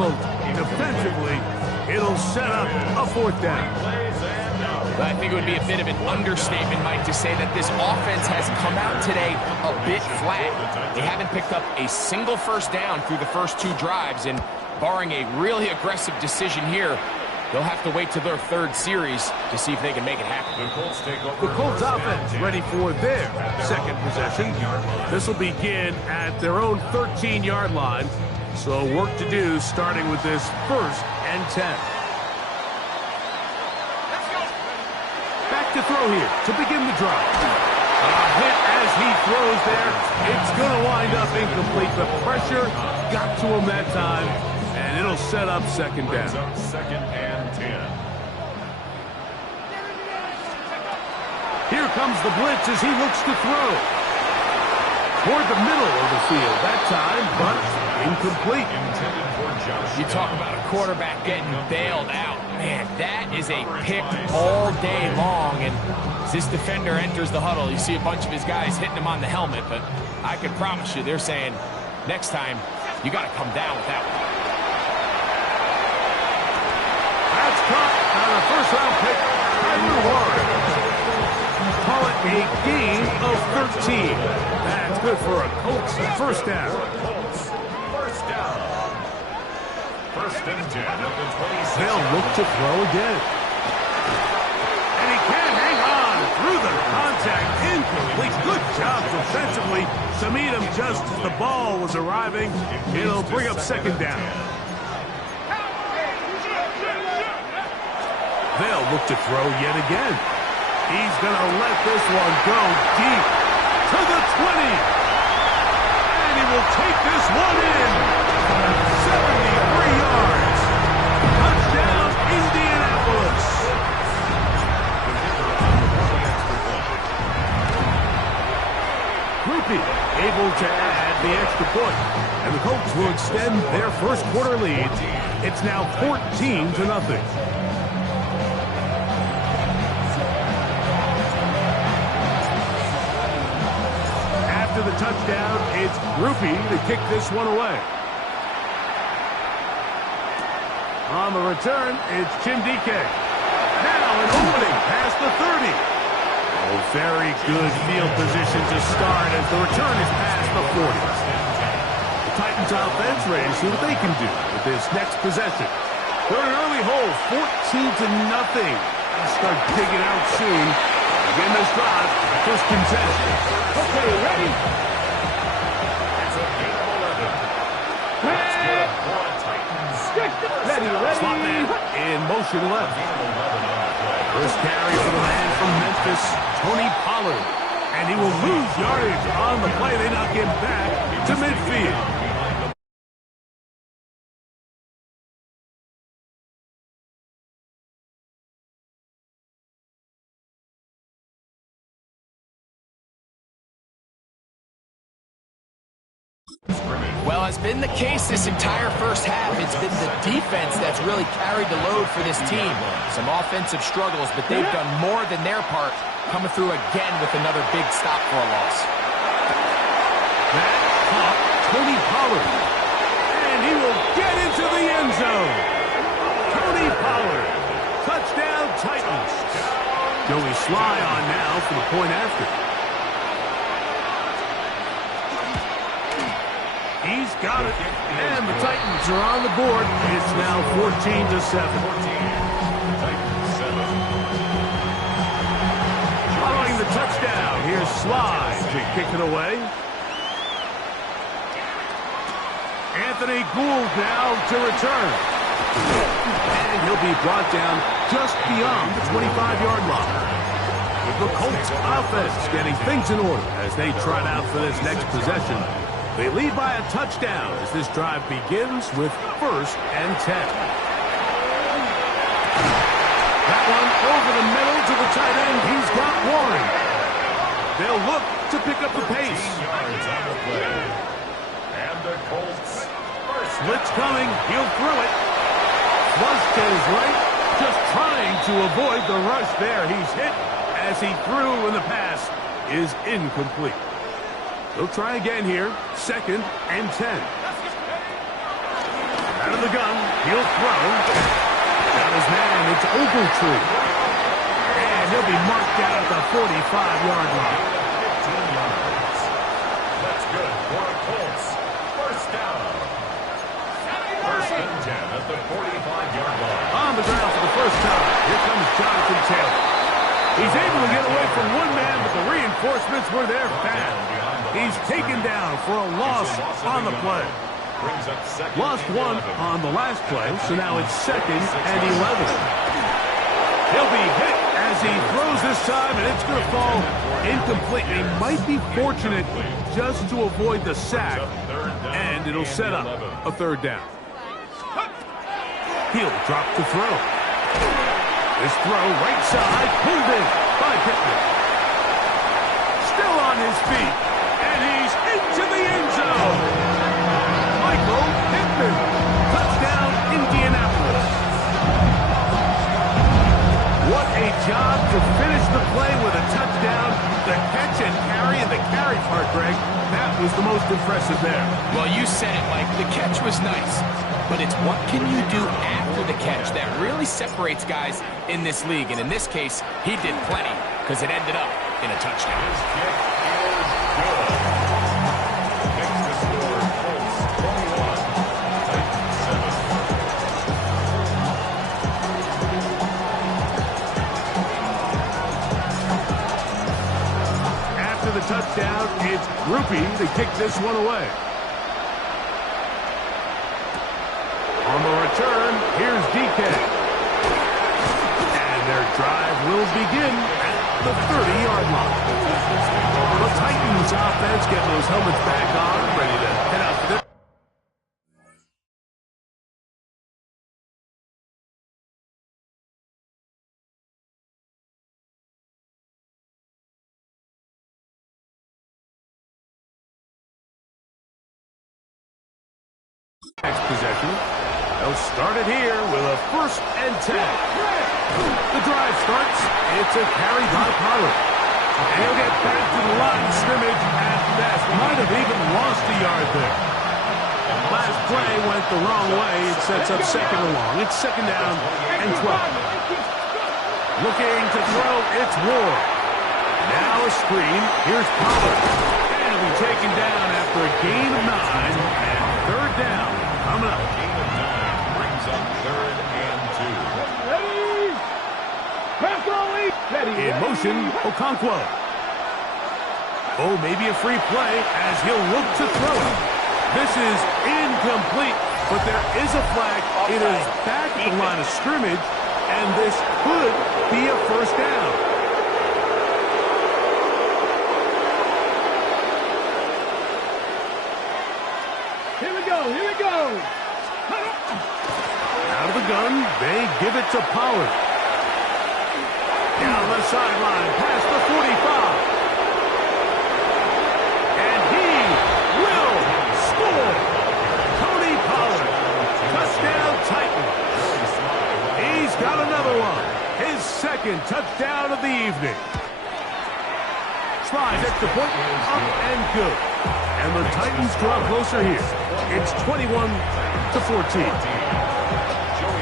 difficult defensively. It'll set up a fourth down. I think it would be a bit of an understatement, Mike, to say that this offense has come out today a bit flat. They haven't picked up a single first down through the first two drives, and barring a really aggressive decision here, they'll have to wait to their third series to see if they can make it happen. The Colts offense ready for their second possession. This will begin at their own 13-yard line. So work to do starting with this 1st and 10. Back to throw here to begin the drive. A hit as he throws there. It's going to wind up incomplete. The pressure got to him that time, and it'll set up second down. Second and 10. Here comes the blitz as he looks to throw. Toward the middle of the field that time, but incomplete. You talk about a quarterback getting bailed out. Man, that is a pick all day long. And as this defender enters the huddle, you see a bunch of his guys hitting him on the helmet. But I can promise you, they're saying, next time, you got to come down with that one. That's caught on a first-round pick. Tyler Warren. Call it a gain of 13. That's good for a Colts first down. First down. First and 10 of the 26. They'll look to throw again. And he can't hang on through the contact. Incomplete. Good job defensively to meet him just as the ball was arriving. It'll bring up second down. They'll look to throw yet again. He's going to let this one go deep to the 20. And he will take this one in. 73 yards. Touchdown, Indianapolis. Groupie able to add the extra point. And the Colts will extend their first quarter lead. It's now 14-0. After the touchdown, it's Groupie to kick this one away. On the return, it's Chindike. Now an opening past the 30. Oh, very good field position to start as the return is past the 40. The Titans offense ready to see what they can do with this next possession. They're an early hole, 14-0. Start digging out soon. Again, this drive, first and 10. Okay, ready? It's a game of 11. Ready. Slot man in motion left. First carry for the man from Memphis, Tony Pollard. And he will lose yardage on the play. They knock him back to midfield. Well, as been the case this entire first half, it's been the defense that's really carried the load for this team. Some offensive struggles, but they've done more than their part, coming through again with another big stop for a loss. That caught Tony Pollard. And he will get into the end zone. Tony Pollard. Touchdown, Titans. Joey Sly on now for the point after. He's got it, and the Titans are on the board. It's now 14-7. Following the touchdown, here's Sly to kick it away. Anthony Gould now to return. And he'll be brought down just beyond the 25-yard line. With the Colts offense getting things in order as they trot out for this next possession. They lead by a touchdown as this drive begins with 1st and 10. That one over the middle to the tight end. He's got Warren. They'll look to pick up the pace. And the Colts. Blitz coming. He'll throw it. Flush to his right. Just trying to avoid the rush there. He's hit as he threw, and the pass is incomplete. They'll try again here. 2nd and 10. Out of the gun, He'll throw. Got his man. It's Ogletree. And he'll be marked down at the 45-yard line. 15 yards. That's good for a Colts. First down. First and 10 at the 45-yard line. On the ground for the first time. Here comes Jonathan Taylor. He's able to get away from one man, but the reinforcements were there fast. He's taken down for a loss on the play. Lost one on the last play, so now it's 2nd and 11. He'll be hit as he throws this time, and it's going to fall incomplete. He might be fortunate just to avoid the sack, and it'll set up a 3rd down. He'll drop to throw. This throw right side, pulled in by Pittman. Still on his feet, and he's into the end zone. Michael Pittman, touchdown Indianapolis. What a job to finish the play with a touchdown. The catch and carry, and the carry part, Greg, that was the most impressive there. Well, you said it, Mike. The catch was nice, but it's what can you do after the catch that really separates guys in this league. And in this case, he did plenty because it ended up in a touchdown. His kick is good. Makes the score Colts 21, Titans 7. After the touchdown, it's Groupie to kick this one away. On the return, here's DK. And their drive will begin at the 30-yard line. The Titans offense getting those helmets back on, ready to head out for their... Next possession. They'll start it here with a 1st and 10. The drive starts. It's a carry by Pollard. And he'll get back to the line of scrimmage at best. Might have even lost a yard there. Last play went the wrong way. It sets up 2nd and long. It's 2nd down and 12. Looking to throw. It's Ward. Now a screen. Here's Pollard. And he'll be taken down after a gain of 9 and 3rd down. Coming up. Gain of 9 brings up 3rd and 2. In motion, Okonkwo. Oh, maybe a free play as he'll look to throw it. This is incomplete, but there is a flag. It is back at the line of scrimmage, and this could be a 1st down. Here we go. Out of the gun, they give it to Pollard. Down the sideline, past the 45. And he will score. Tony Pollard, touchdown Titans. He's got another one. His 2nd touchdown of the evening. Slides extra point, up and good. And the Titans draw closer here. It's 21-14.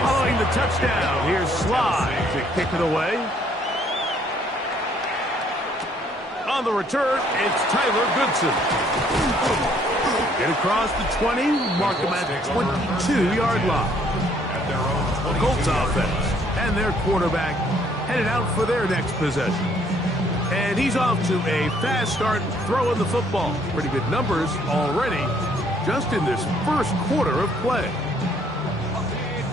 Following the touchdown, here's Sly to kick it away. On the return, it's Tyler Goodson. Get across the 20, mark him at the 22-yard line. The Colts offense and their quarterback headed out for their next possession. And he's off to a fast start throwing the football. Pretty good numbers already just in this 1st quarter of play.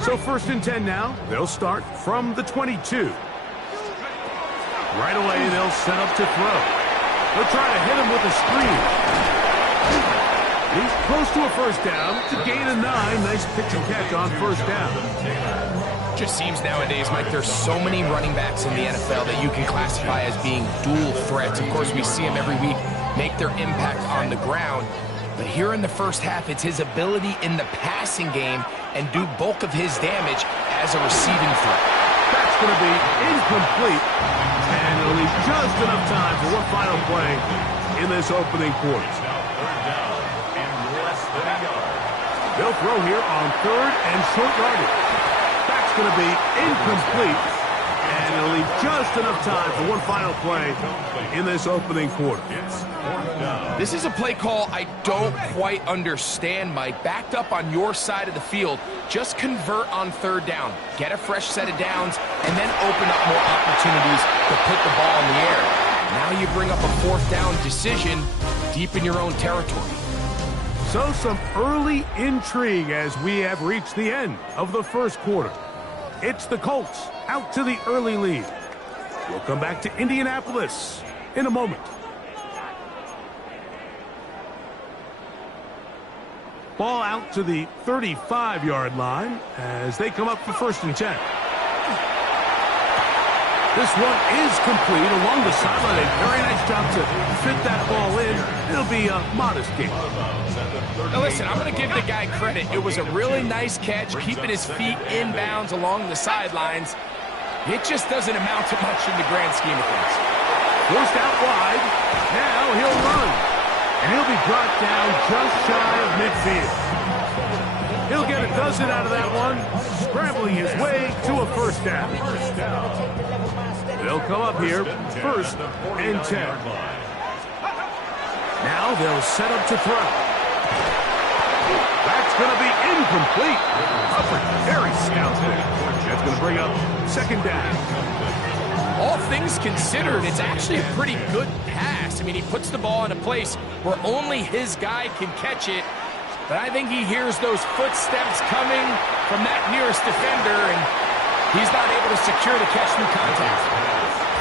So 1st and 10 now. They'll start from the 22. Right away, they'll set up to throw. They'll try to hit him with a screen. He's close to a 1st down. It's a gain of 9. Nice pitch and catch on 1st down. Just seems nowadays, Mike, there's so many running backs in the NFL that you can classify as being dual threats. Of course, we see them every week make their impact on the ground. But here in the 1st half, it's his ability in the passing game and do bulk of his damage as a receiving threat. That's going to be incomplete. And it'll leave just enough time for one final play in this opening quarter. Now 3rd down and less than a yard. They'll throw here on 3rd and short yardage. That's going to be incomplete. And it'll leave just enough time for one final play in this opening quarter. This is a play call I don't quite understand, Mike. Backed up on your side of the field, just convert on 3rd down. Get a fresh set of downs, and then open up more opportunities to put the ball in the air. Now you bring up a 4th down decision deep in your own territory. So some early intrigue as we have reached the end of the first quarter. It's the Colts out to the early lead. We'll come back to Indianapolis in a moment. Ball out to the 35-yard line as they come up for 1st and 10. This one is complete along the sideline. A very nice job to fit that ball in. It'll be a modest gain. Now listen, I'm going to give the guy credit. It was a really nice catch, keeping his feet inbounds along the sidelines. It just doesn't amount to much in the grand scheme of things. Forced out wide. Now he'll run. And he'll be brought down just shy of midfield. He'll get a dozen out of that one, scrambling his way to a 1st down. They'll come up here, 1st and 10. Now they'll set up to throw. That's going to be incomplete. Very stout there. That's going to bring up 2nd down. All things considered, it's actually a pretty good pass. I mean, he puts the ball in a place where only his guy can catch it. But I think he hears those footsteps coming from that nearest defender, and he's not able to secure the catch through contact.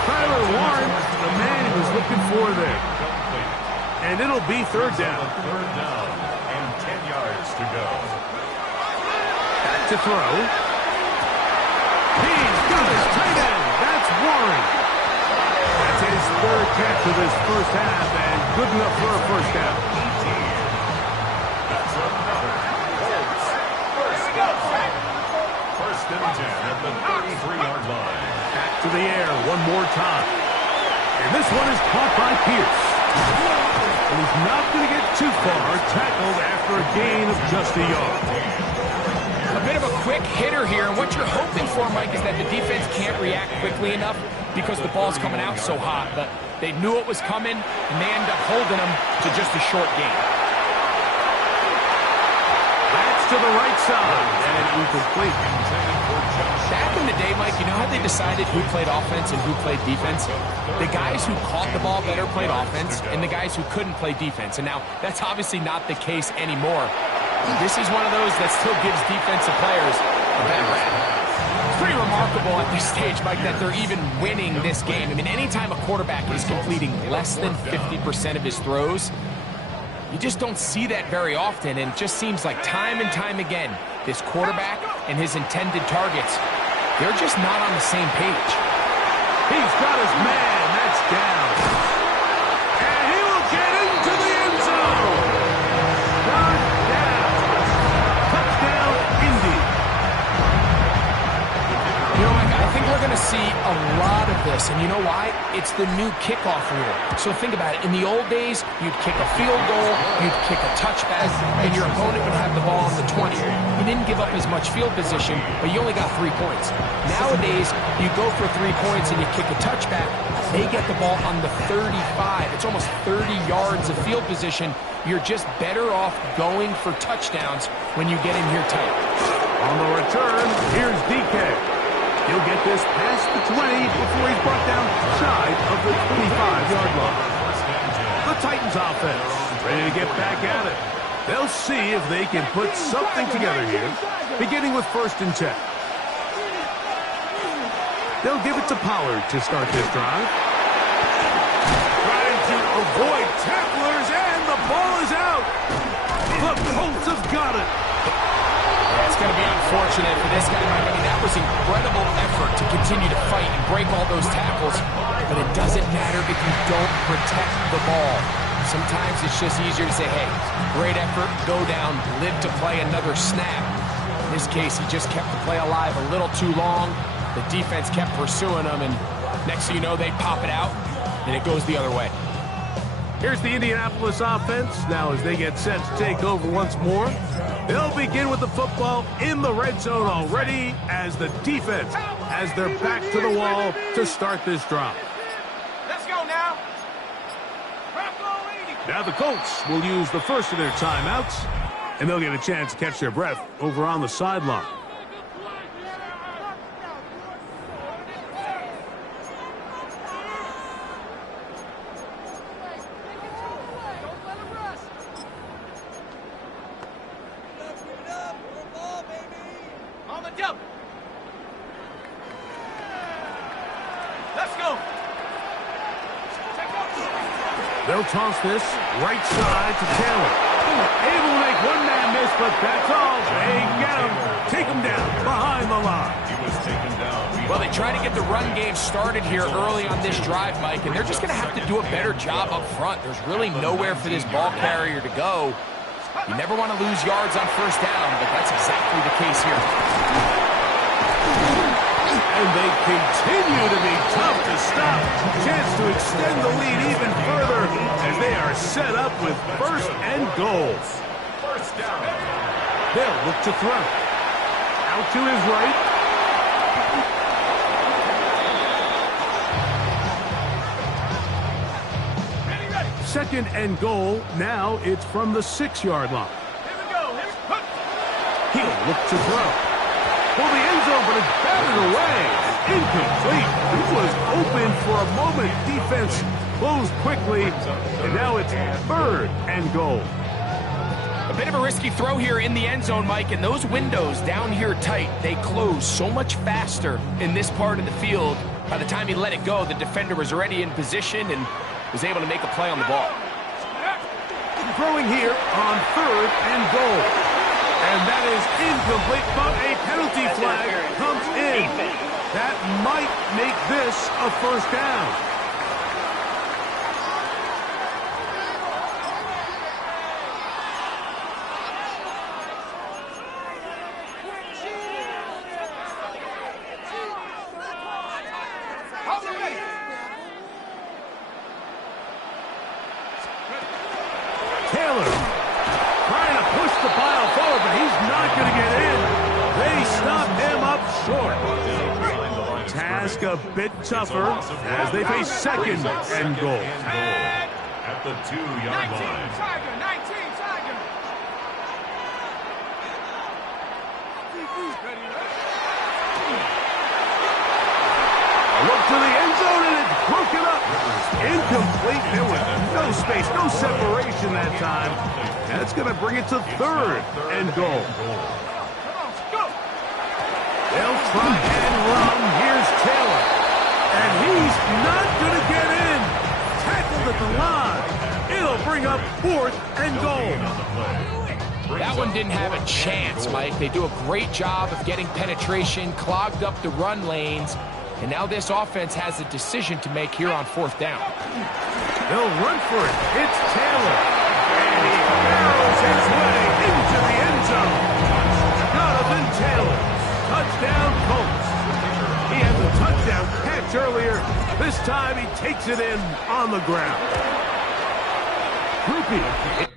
Tyler Warren, the man he was looking for there. And it'll be 3rd down. 3rd down and 10 yards to go. Back to throw. He's got his tight end. That's Warren. That's his 3rd catch of this first half, and good enough for a 1st down. That's another Colts 1st down. 1st and 10 at the 33-yard line. Back to the air one more time. And this one is caught by Pierce. And he's not going to get too far, tackled after a gain of just a yard. A bit of a quick hitter here, and what you're hoping for, Mike, is that the defense can't react quickly enough because the ball's coming out so hot. But they knew it was coming, and they end up holding them to just a short gain. That's to the right side, and incomplete. Back in the day, Mike, you know how they decided who played offense and who played defense? The guys who caught the ball better played offense, and the guys who couldn't play defense. And now, that's obviously not the case anymore. This is one of those that still gives defensive players a better rap. It's pretty remarkable at this stage, Mike, that they're even winning this game. I mean, anytime a quarterback is completing less than 50% of his throws, you just don't see that very often, and it just seems like time and time again, this quarterback and his intended targets, they're just not on the same page. He's got his man. That's down. And he will get into the end zone. Touchdown. Touchdown, Indy. You know, Mike, I think we're going to see a lot of this, and you know why? It's the new kickoff rule. So think about it. In the old days, you'd kick a field goal, you'd kick a touchback, and your opponent would have the ball on the 20. You didn't give up as much field position, but you only got 3 points. Nowadays, you go for 3 points and you kick a touchback, they get the ball on the 35. It's almost 30 yards of field position. You're just better off going for touchdowns when you get in here tight. On the return, here's DK. He'll get this past the 20 before he's brought down shy of the 25-yard line. The Titans offense ready to get back at it. They'll see if they can put something together here, beginning with 1st and 10. They'll give it to Pollard to start this drive. Trying to avoid tacklers, and the ball is out. The Colts have got it. Yeah, it's going to be unfortunate for this guy, Mike. I mean, that was incredible effort to continue to fight and break all those tackles, but it doesn't matter if you don't protect the ball. Sometimes it's just easier to say, hey, great effort, go down, live to play another snap. In this case, he just kept the play alive a little too long. The defense kept pursuing him, and next thing you know, they pop it out, and it goes the other way. Here's the Indianapolis offense. Now as they get set to take over once more, they'll begin with the football in the red zone already as the defense has their back to the wall to start this drive. Let's go now. Now the Colts will use the first of their timeouts, and they'll get a chance to catch their breath over on the sideline. They'll toss this right side to Taylor. Able to make one man miss, but that's all. They get him. Take him down behind the line. He was taken down. Well, they try to get the run game started here early on this drive, Mike, and they're just going to have to do a better job up front. There's really nowhere for this ball carrier to go. You never want to lose yards on first down, but that's exactly the case here. And they continue to be tough to stop. Chance to extend the lead even further as they are set up with first and goal. First down. They'll look to throw. Out to his right. Second and goal. Now it's from the 6-yard line. He'll look to throw. For the end zone, but it's batted away. Incomplete. It was open for a moment. Defense closed quickly, and now it's third and goal. A bit of a risky throw here in the end zone, Mike, and those windows down here tight, they close so much faster in this part of the field. By the time he let it go, the defender was already in position and was able to make a play on the ball. Throwing here on third and goal. And that is incomplete, but a penalty flag comes in. That might make this a first down. Taylor trying to push the pile forward, but he's not going to get in. They stop him up short. Task a bit tougher as they face second and goal. At the 2-yard line. Look to the end zone, and it's broken up. Incomplete. There was no space, no separation that time. That's going to bring it to third and goal. They'll try and run. Here's Taylor. And he's not going to get in. Tackled at the line. It'll bring up fourth and goal. That one didn't have a chance, Mike. They do a great job of getting penetration, clogged up the run lanes, and now this offense has a decision to make here on fourth down. They'll run for it. It's Taylor. And he barrels his way into the end zone. Jonathan Taylor. Touchdown, Colts. He has a touchdown catch earlier. This time he takes it in on the ground. Groupie.